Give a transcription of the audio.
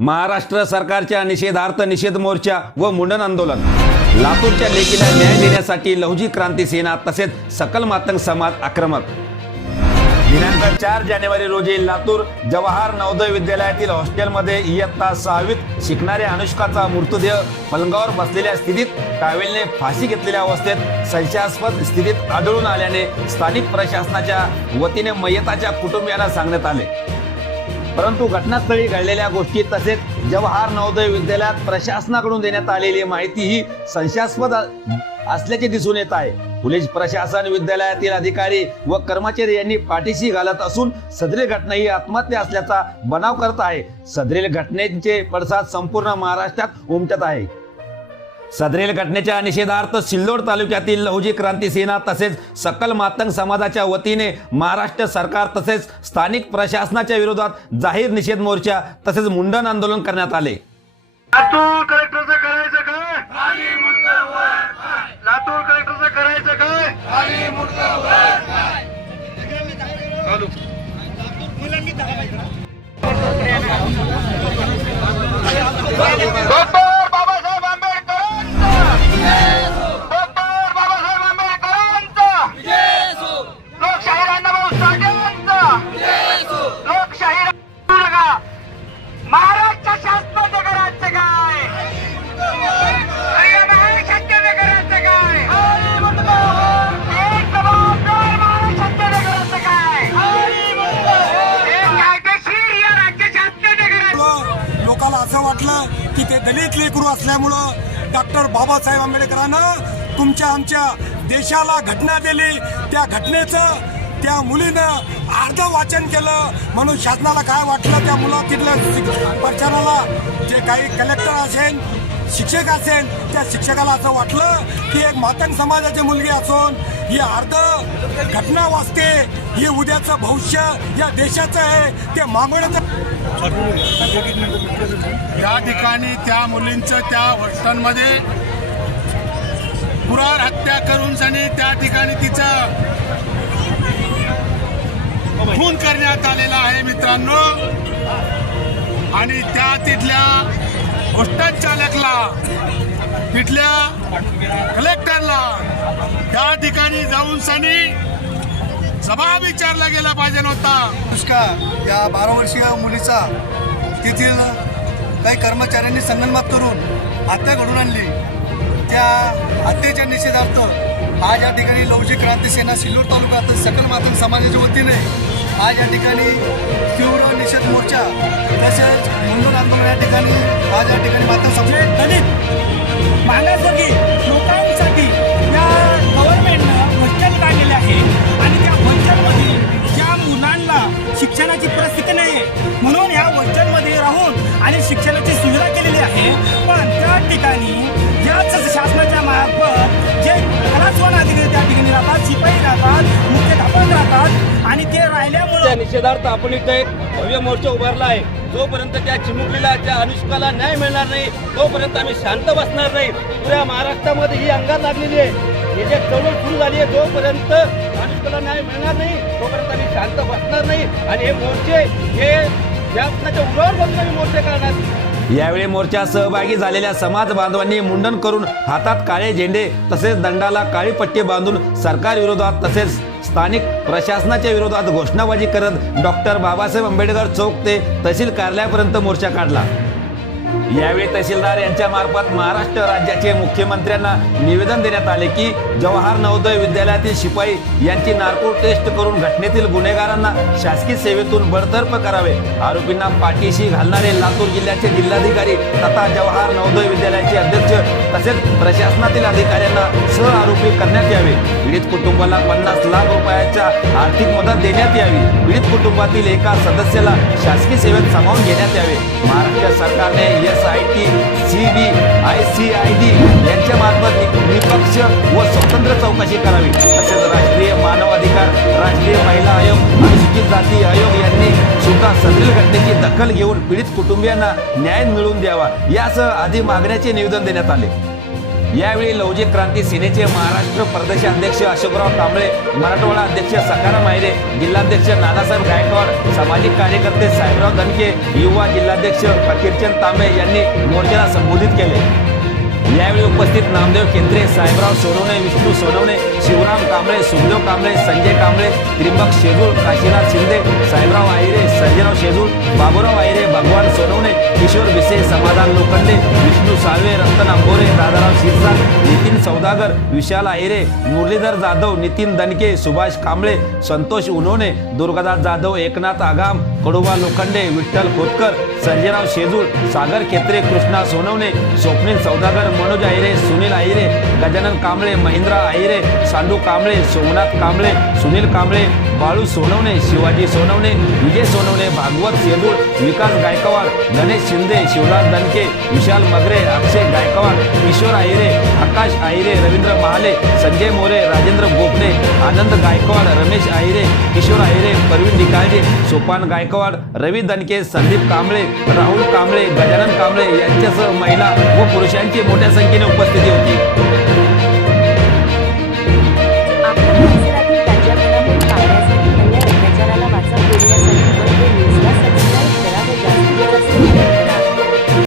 महाराष्ट्र सरकारच्या निषेधार्थ निषेध मोर्चा व मुंडन आंदोलन। लातूरच्या लेकीला न्याय देण्यासाठी लहुजी क्रांती सेना तसेच सकल मातंग समाज आक्रमक। दिनांक 4 जानेवारी रोजी लातूर जवाहर नवोदय विद्यालयातील हॉस्टेलमध्ये इयत्ता 6वीत शिकणाऱ्या अनुष्काचा मृतदेह पलंगावर बसलेल्या स्थितीत टावेलने फाशी घेतलेल्या अवस्थेत संशयास्पद स्थितीत आढळून आल्याने स्थानिक प्रशासनाच्या वतीने मयताच्या कुटुंबियांना सांगण्यात आले। परंतु घटनास्थळी घडलेल्या गोष्टी तसेच जवाहर नवोदय विद्यालयात प्रशासनाकडून देण्यात आलेली माहिती ही संशयास्पद असल्याचे दिसून येत आहे। पोलीस प्रशासन विद्यालयातील अधिकारी व कर्मचारी यांनी पाठीशी घालत असून सदरील घटना ही आत्महत्या असल्याचा बनाव करत आहे। सदरील घटनेचे पडसाद संपूर्ण महाराष्ट्रात उमटत आहे। सदरील घटनेच्या निषेधार्थ सिल्लोड तालुक्यातील लहुजी क्रांती सेना तसेच सकल मातंग समाजाच्या वतीने महाराष्ट्र सरकार तसेच स्थानिक प्रशासनाच्या विरोधात जाहीर निषेध मोर्चा तसेच मुंडन आंदोलन करण्यात आले। लातूर कलेक्टरचं करायचं काय? लातूर कलेक्टरचं करायचं काय? डॉक्टर बाबासाहेब आंबेडकरांचा, डॉक्टर बाबासाहेब आंबेडकरांचा, लोकशाही अण्णाभाऊ साठेंचा, लोकशाही महाराष्ट्र शासनाचं करायचं काय? महाराष्ट्राचं करायचं काय? एक जबाबदार महाराष्ट्राचं करायचं काय? एक कायदेशीर या राज्य शासनाचं करायचं। लोकांना असं वाटलं की ते दलित लेकरू असल्यामुळं डॉक्टर बाबासाहेब आंबेडकरांनं तुमच्या आमच्या देशाला घटना दिली, त्या घटनेचं त्या मुलीनं अर्ध वाचन केलं म्हणून शासनाला काय वाटलं, त्या मुलं तिथल्या प्रचाराला जे काही कलेक्टर असेल शिक्षक असेल त्या शिक्षकाला असं वाटलं की एक मातंग समाजाची मुलगी असून ही अर्ध घटना वाचते, ही उद्याचं भविष्य या देशाचं आहे ते मागवण्याचं। या ठिकाणी त्या मुलींचं त्या हॉस्टेलमध्ये क्रूर हत्या करून त्या ठिकाणी तिचं खून करण्यात आलेला आहे मित्रांनो। आणि त्या तिथल्या हॉस्टेल चालकला तिथल्या कलेक्टरला त्या ठिकाणी जाऊन जबाब विचारला गेला पाहिजे नव्हता। अनुष्का या 12 वर्षीय मुलीचा तेथील काही कर्मचाऱ्यांनी संगनमत करून हत्या घडून आणली। त्या हत्येच्या निषेधार्थ आज या ठिकाणी लहुजी क्रांती सेना सिल्लोड तालुक्यात सकल मातंग समाजाच्या वतीने आज या ठिकाणी तीव्र निषेध मोर्चा तसेच मुंडन आंदोलन या ठिकाणी आज या ठिकाणी मातंग समाज दलित मागासवर्गीय लोकांसाठी या गव्हर्नमेंटनं हॉस्टेल काढलेले आहे आणि त्या हॉस्टेलमध्ये ज्या मुलांना शिक्षणाची परिस्थिती नाही आहे म्हणून या हॉस्टेलमध्ये राहून आणि शिक्षणाची सुविधा केलेली आहे। पण त्या ठिकाणी याच शासनाच्या मार्फत जे कलास्वान अधिकारी त्या ठिकाणी राहतात, शिपाई राहतात, मुख्याध्यापक राहतात आणि ते राहिल्यामुळे निषेधार्थ आपण इथं एक भव्य मोर्चा उभारला आहे। जोपर्यंत त्या चिमुकलीला त्या अनुष्काला न्याय मिळणार नाही तोपर्यंत आम्ही शांत बसणार नाही। पुऱ्या महाराष्ट्रामध्ये ही अंगात लागलेली आहे, ही जे चळवळ सुरू झाली आहे, जोपर्यंत अनुष्काला न्याय मिळणार नाही तोपर्यंत आम्ही शांत बसणार नाही। आणि हे मोर्चे हे शासनाच्या उरावर बसणारे मोर्चे करणार। यावेळी मोर्चात सहभागी झालेल्या समाज बांधवांनी मुंडन करून हातात काळे झेंडे तसेच दंडाला काळी पट्टी बांधून सरकार विरोधात तसेच स्थानिक प्रशासनाच्या विरोधात घोषणाबाजी करत डॉक्टर बाबासाहेब आंबेडकर चौक ते तहसील कार्यालयापर्यंत मोर्चा काढला। यावेळी तहसीलदार यांच्या मार्फत महाराष्ट्र राज्याचे मुख्यमंत्र्यांना निवेदन देण्यात आले की जवाहर नवोदय विद्यालयातील शिपाई यांची नार्को टेस्ट करून घटनेतील गुन्हेगारांना शासकीय सेवेतून बडतर्फ करावे। आरोपींना पाठीशी घालणारे लातूर जिल्ह्याचे जिल्हाधिकारी तथा जवाहर नवोदय विद्यालयाचे अध्यक्ष तसेच प्रशासनातील अधिकाऱ्यांना सह आरोपी करण्यात यावे। पीडित कुटुंबाला 50 लाख रुपयाच्या आर्थिक मदत देण्यात यावी। पीडित कुटुंबातील एका सदस्याला शासकीय सेवेत सामावून घेण्यात यावे। महाराष्ट्र सरकारने SIT, CBI, यांच्या मार्फत निष्पक्ष व स्वतंत्र चौकशी करावी। तसेच राष्ट्रीय मानव अधिकार, राष्ट्रीय महिला आयोग, अनुसूचित जाती आयोग यांनी सुद्धा सदरील घटनेची दखल घेऊन पीडित कुटुंबियांना न्याय मिळवून द्यावा यासह आदी मागण्याचे निवेदन देण्यात आले। यावेळी लवजिक क्रांती सेनेचे महाराष्ट्र प्रदेशाध्यक्ष अशोकराव कांबळे, मराठवाडा अध्यक्ष सखाराम आहिरे, जिल्हाध्यक्ष नानासाहेब गायकवाड, सामाजिक कार्यकर्ते साहेबराव दणके, युवा जिल्हाध्यक्ष फकीरचंद तांबे यांनी मोर्चाला संबोधित केले। यावेळी उपस्थित नामदेव केंद्रे, साहेबराव सोनवणे, विष्णू सोनवणे, शिवराम कांबळे, सुखदेव कांबळे, संजय कांबळे, त्रिंबक शेजूळ, काशीनाथ शिंदे, साहेबराव आहिरे, संजयराव शेजूळ, बाबूराव आहिरे, भगवान सोनवणे, किशोर भिसे, समाधान लोखंडे, विष्णू साळवे, रतन आंबोरे, दादाराव शिरसाट, नितीन सौदागर, विशाल आहिरे, मुरलीधर जाधव, नितीन दणके, सुभाष कांबळे, संतोष उन्होने, दुर्गादास जाधव, एकनाथ आगाम, कडुबा लोखंडे, विठ्ठल खोतकर, संजयराव शेजूळ, सागर खेत्रे, कृष्णा सोनवणे, स्वप्नील सौदागर, मनोज आहिरे, सुनील आहिरे, गजानन कांबळे, महेंद्र आहिरे, सांडू कांबळे, सोमनाथ कांबळे, सुनील कांबळे, बाळू सोनवणे, शिवाजी सोनवणे, विजय सोनवणे, भागवत शेजूळ, विकास गायकवाड, गणेश शिंदे, शिवराज दणके, विशाल मगरे, अक्षय गायकवाड, किशोर आहिरे, आकाश आहिरे, रवींद्र महाले, संजय मोरे, राजेंद्र गोपने, आनंद गायकवाड, रमेश आहिरे, किशोर आहिरे, परवीन निकाळजे, सोपान गायकवाड, रवी दणके, संदीप कांबळे, राहुल कांबळे, गजानन कांबळे यांच्यासह महिला व पुरुषांची मोठ्या संख्येने उपस्थिती होती।